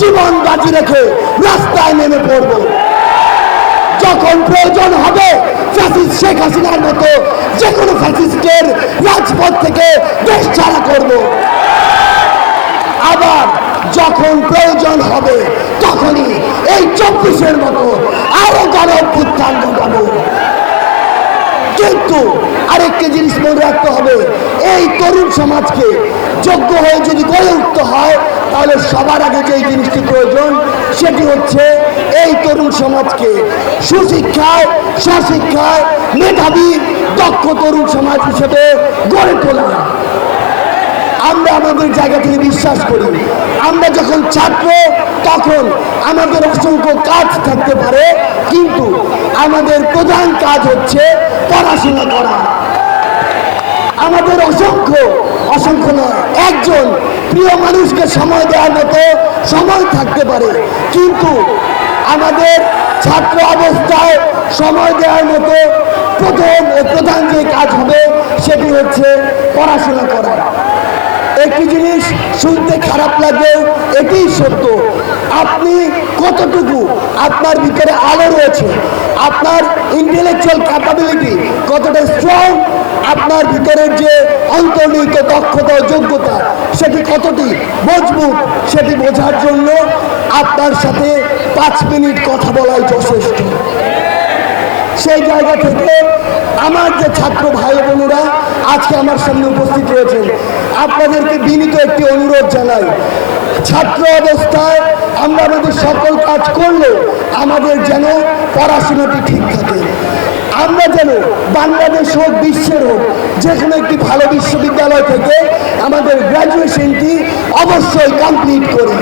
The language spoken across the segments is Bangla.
জীবন বাজি রেখে রাস্তায় নেমে পড়ব। যখন প্রয়োজন হবে ফ্যাসিস্ট শেখ হাসিনার মতো যে কোনো ফ্যাসিস্টের রাজপথ থেকে দেশ ছাড়া করব। আবার যখন প্রয়োজন হবে তখনই এই 24-এর মতো আরো গণ-অভ্যুত্থান ঘটাবো। কিন্তু আরেকটি জিনিস মনে রাখতে হবে, এই তরুণ সমাজকে যোগ্য হয়ে যদি গড়ে উঠতে হয় তাহলে সবার আগে যে জিনিসটি প্রয়োজন সেটি হচ্ছে এই তরুণ সমাজকে সুশিক্ষায়, স্বশিক্ষায়, মেধাবী, দক্ষ তরুণ সমাজ হিসেবে গড়ে তোলা। আমরা আমাদের জায়গা থেকে বিশ্বাস করি, আমরা যখন ছাত্র তখন আমাদের অসংখ্য কাজ থাকতে পারে, কিন্তু আমাদের প্রধান কাজ হচ্ছে পড়াশোনা করা। আমাদের অসংখ্য নয়, একজন প্রিয় মানুষকে সময় দেওয়ার মতো সময় থাকতে পারে, কিন্তু আমাদের ছাত্র অবস্থায় সময় দেওয়ার মতো প্রধান যে কাজ হবে সেটি হচ্ছে পড়াশোনা করা। একটি জিনিস শুনতে খারাপ লাগলেও এটাই সত্য, আপনি কতটুকু আপনার ভিতরে আলো রয়েছে, আপনার ইন্টেলেকচুয়াল ক্যাপাবিলিটি কতটা স্ট্রং, আপনার ভিতরের যে অন্তর্নিহিত দক্ষতা ও যোগ্যতা সেটি কতটি মজবুত, সেটি বোঝার জন্য আপনার সাথে 5 মিনিট কথা বলাই যথেষ্ট। সেই জায়গা থেকে আমার যে ছাত্র ভাই বোনেরা আজকে আমার সামনে উপস্থিত রয়েছেন, আপনাদেরকে বিনীত একটি অনুরোধ জানাই, ছাত্র অবস্থায় আমরা আমাদের সকল কাজ করলেও আমাদের যেন পড়াশোনাটি ঠিক থাকে। আমরা যেন বাংলাদেশ হোক, বিশ্বের হোক, যে কোনো একটি ভালো বিশ্ববিদ্যালয় থেকে আমাদের গ্র্যাজুয়েশনটি অবশ্যই কমপ্লিট করি।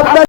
আপনার